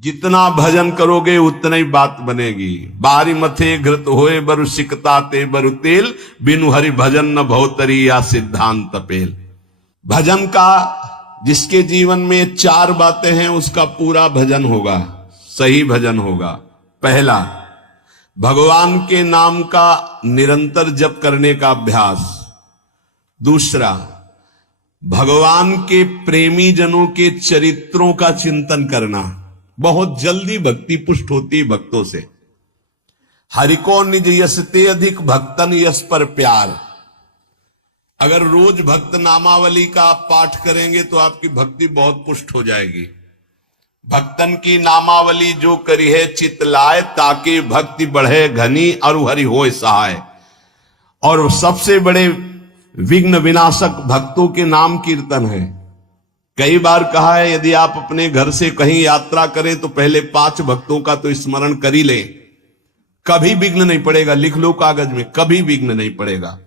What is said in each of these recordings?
जितना भजन करोगे उतना ही बात बनेगी। बारी मथे घृत होए बरु सिकता ते बरु तेल, बिनु हरि भजन न भवतरी या सिद्धांत पेल। भजन का जिसके जीवन में चार बातें हैं उसका पूरा भजन होगा, सही भजन होगा। पहला, भगवान के नाम का निरंतर जप करने का अभ्यास। दूसरा, भगवान के प्रेमी जनों के चरित्रों का चिंतन करना। बहुत जल्दी भक्ति पुष्ट होती है भक्तों से। हरि को निज यश ते अधिक भक्तन यश पर प्यार। अगर रोज भक्त नामावली का आप पाठ करेंगे तो आपकी भक्ति बहुत पुष्ट हो जाएगी। भक्तन की नामावली जो करी है चित लाए, ताकि भक्ति बढ़े घनी और हरि होए सहाय। और सबसे बड़े विघ्न विनाशक भक्तों के नाम कीर्तन है। कई बार कहा है यदि आप अपने घर से कहीं यात्रा करें तो पहले 5 भक्तों का तो स्मरण कर ही लें, कभी विघ्न नहीं पड़ेगा। लिख लो कागज में, कभी विघ्न नहीं पड़ेगा।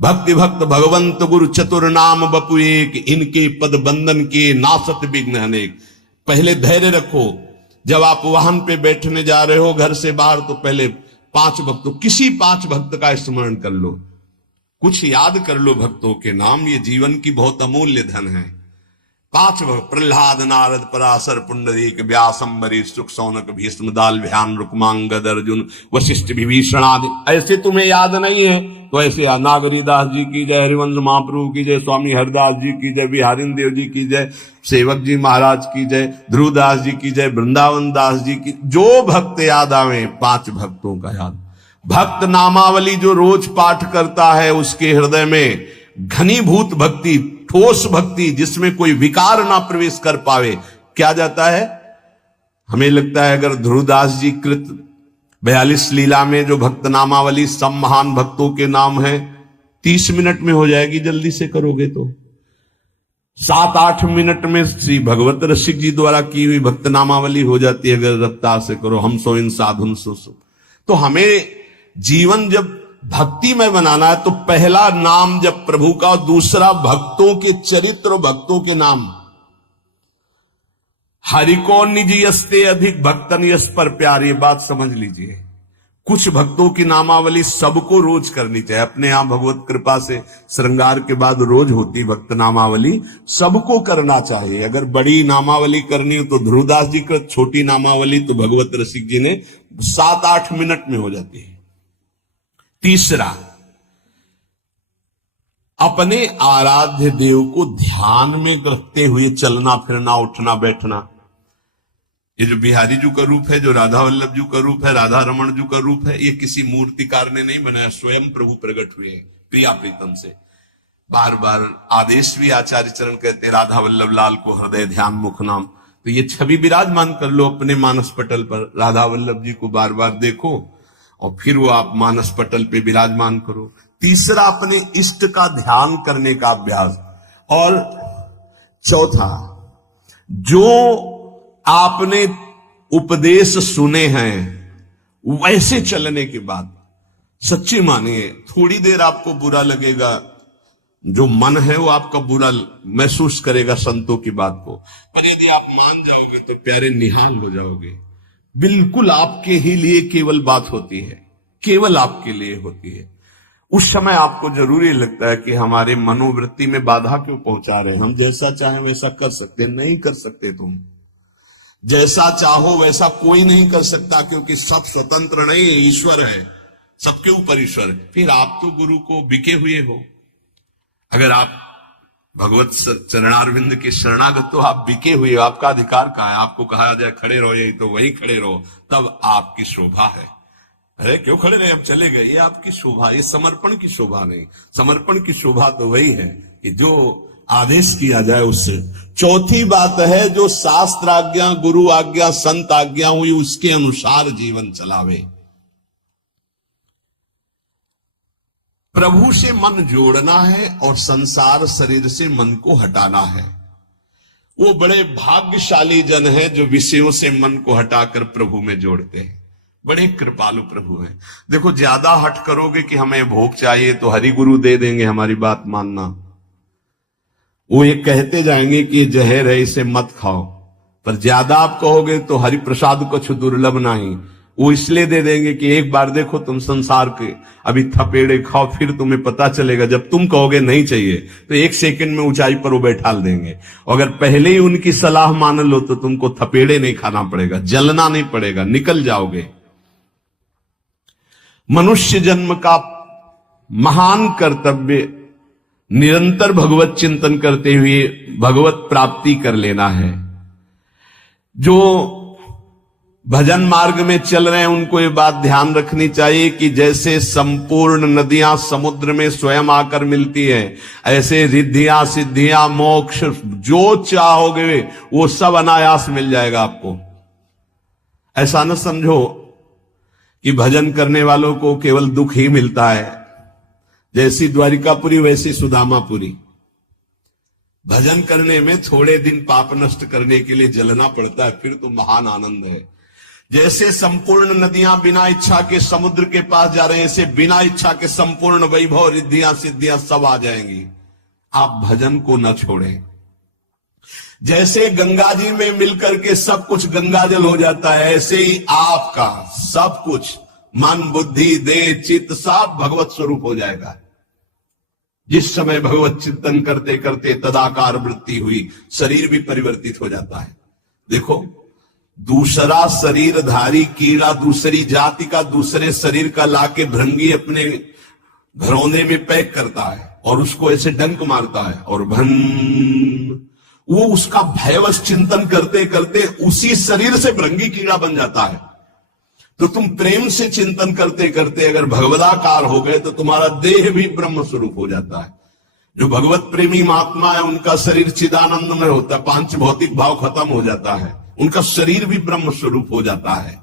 भक्ति भक्त भगवंत गुरु चतुर नाम बपु एक, इनके पद बंधन के नासत विघ्न अनेक। पहले धैर्य रखो। जब आप वाहन पे बैठने जा रहे हो घर से बाहर तो पहले 5 भक्तों, किसी 5 भक्त का स्मरण कर लो, कुछ याद कर लो भक्तों के नाम। ये जीवन की बहुत अमूल्य धन है। 5 भक्त, प्रहलाद नारद पराशर पुंडरीक व्यास अम्बरीश सुख सौनक भीष्म दाल ध्यान रुक्मांगद अर्जुन वशिष्ठ विभीषण आदि। ऐसे तुम्हें याद नहीं है तो ऐसे नागरी दास जी की जय, हरिवंश महाप्रभु की जय, स्वामी हरिदास जी की जय, बिहारी देव जी की जय, सेवक जी महाराज की जय, ध्रुवदास जी की जय, वृंदावन दास जी की। जो भक्त याद आवे 5 भक्तों का याद। भक्त नामावली जो रोज पाठ करता है उसके हृदय में घनीभूत भक्ति, ठोस भक्ति, जिसमें कोई विकार ना प्रवेश कर पावे, क्या जाता है। हमें लगता है अगर ध्रुवदास जी कृत 42 लीला में जो भक्त नामावली सब महान भक्तों के नाम है 30 मिनट में हो जाएगी, जल्दी से करोगे तो 7-8 मिनट में श्री भगवत रसिक जी द्वारा की हुई भक्त नामावली हो जाती है अगर रफ्तार से करो। हम सो इन साधुन सो। तो हमें जीवन जब भक्ति में बनाना है तो पहला नाम जब प्रभु का, दूसरा भक्तों के चरित्र, भक्तों के नाम। हरि को निज यस्ते अधिक भक्तन यश पर प्यार, ये बात समझ लीजिए। कुछ भक्तों की नामावली सबको रोज करनी चाहिए। अपने यहां भगवत कृपा से श्रृंगार के बाद रोज होती भक्त नामावली, सबको करना चाहिए। अगर बड़ी नामावली करनी हो तो ध्रुवदास जी का, छोटी नामावली तो भगवत रसिक जी ने 7-8 मिनट में हो जाती है। तीसरा, अपने आराध्य देव को ध्यान में रखते हुए चलना फिरना उठना बैठना। ये जो बिहारी जी का रूप है, जो राधा वल्लभ जी का रूप है, राधा रमन जी का रूप है, ये किसी मूर्तिकार ने नहीं बनाया, स्वयं प्रभु प्रकट हुए प्रिया प्रीतम से। बार बार आदेश भी आचार्य चरण कहते, राधा वल्लभ लाल को हृदय ध्यान मुख नाम। तो ये छवि विराजमान कर लो अपने मानस पटल पर। राधा वल्लभ जी को बार बार देखो और फिर वो आप मानस पटल पे विराजमान करो। तीसरा, अपने इष्ट का ध्यान करने का अभ्यास। और चौथा, जो आपने उपदेश सुने हैं वैसे चलने के बाद सच्ची मानिए थोड़ी देर आपको बुरा लगेगा, जो मन है वो आपका बुरा महसूस करेगा संतों की बात को, पर यदि आप मान जाओगे तो प्यारे निहाल हो जाओगे। बिल्कुल आपके ही लिए केवल बात होती है, केवल आपके लिए होती है। उस समय आपको जरूरी लगता है कि हमारे मनोवृत्ति में बाधा क्यों पहुंचा रहे हैं। हम जैसा चाहें वैसा कर सकते, नहीं कर सकते। तुम जैसा चाहो वैसा कोई नहीं कर सकता, क्योंकि सब स्वतंत्र नहीं है, ईश्वर है, सबके ऊपर ईश्वर है। फिर आप तो गुरु को बिके हुए हो। अगर आप भगवत चरणारविंद के शरणागत तो आप बिके हुए हो, आपका अधिकार कहाँ है। आपको कहा जाए खड़े रहो, यही तो वही खड़े रहो, तब आपकी शोभा है। अरे क्यों खड़े रहे, अब चले गए, ये आपकी शोभा, ये समर्पण की शोभा नहीं। समर्पण की शोभा तो वही है कि जो आदेश किया जाए उससे। चौथी बात है, जो शास्त्र आज्ञा, गुरु आज्ञा, संत आज्ञा हुई उसके अनुसार जीवन चलावे। प्रभु से मन जोड़ना है और संसार शरीर से मन को हटाना है। वो बड़े भाग्यशाली जन है जो विषयों से मन को हटाकर प्रभु में जोड़ते हैं। बड़े कृपालु प्रभु हैं। देखो, ज्यादा हट करोगे कि हमें भोग चाहिए तो हरि गुरु दे देंगे, हमारी बात मानना। वो ये कहते जाएंगे कि जहर है इसे मत खाओ, पर ज्यादा आप कहोगे तो हरि प्रसाद कुछ दुर्लभ नहीं, वो इसलिए दे देंगे कि एक बार देखो तुम संसार के अभी थपेड़े खाओ, फिर तुम्हें पता चलेगा। जब तुम कहोगे नहीं चाहिए तो 1 सेकंड में ऊंचाई पर वो बैठाल देंगे। अगर पहले ही उनकी सलाह मान लो तो तुमको थपेड़े नहीं खाना पड़ेगा, जलना नहीं पड़ेगा, निकल जाओगे। मनुष्य जन्म का महान कर्तव्य निरंतर भगवत चिंतन करते हुए भगवत प्राप्ति कर लेना है। जो भजन मार्ग में चल रहे हैं उनको ये बात ध्यान रखनी चाहिए कि जैसे संपूर्ण नदियां समुद्र में स्वयं आकर मिलती है, ऐसे रिद्धियां सिद्धियां मोक्ष जो चाहोगे वो सब अनायास मिल जाएगा आपको। ऐसा न समझो कि भजन करने वालों को केवल दुख ही मिलता है। जैसी द्वारिकापुरी वैसी सुदामापुरी। भजन करने में थोड़े दिन पाप नष्ट करने के लिए जलना पड़ता है, फिर तो महान आनंद है। जैसे संपूर्ण नदियां बिना इच्छा के समुद्र के पास जा रहे हैं, ऐसे बिना इच्छा के संपूर्ण वैभव रिद्धियां सिद्धियां सब आ जाएंगी। आप भजन को न छोड़ें। जैसे गंगा जी में मिलकर के सब कुछ गंगाजल हो जाता है, ऐसे ही आपका सब कुछ मन बुद्धि देह चित्त सब भगवत स्वरूप हो जाएगा। जिस समय भगवत चिंतन करते करते तदाकार वृत्ति हुई, शरीर भी परिवर्तित हो जाता है। देखो, दूसरा शरीरधारी कीड़ा दूसरी जाति का दूसरे शरीर का लाके भृंगी अपने घरौंदे में पैक करता है और उसको ऐसे डंक मारता है और भन, वो उसका भयवश चिंतन करते करते उसी शरीर से भृंगी कीड़ा बन जाता है। तो तुम प्रेम से चिंतन करते करते अगर भगवदाकार हो गए तो तुम्हारा देह भी ब्रह्म स्वरूप हो जाता है। जो भगवत प्रेमी महात्मा है उनका शरीर चिदानंद में होता है, 5 भौतिक भाव खत्म हो जाता है, उनका शरीर भी ब्रह्म स्वरूप हो जाता है।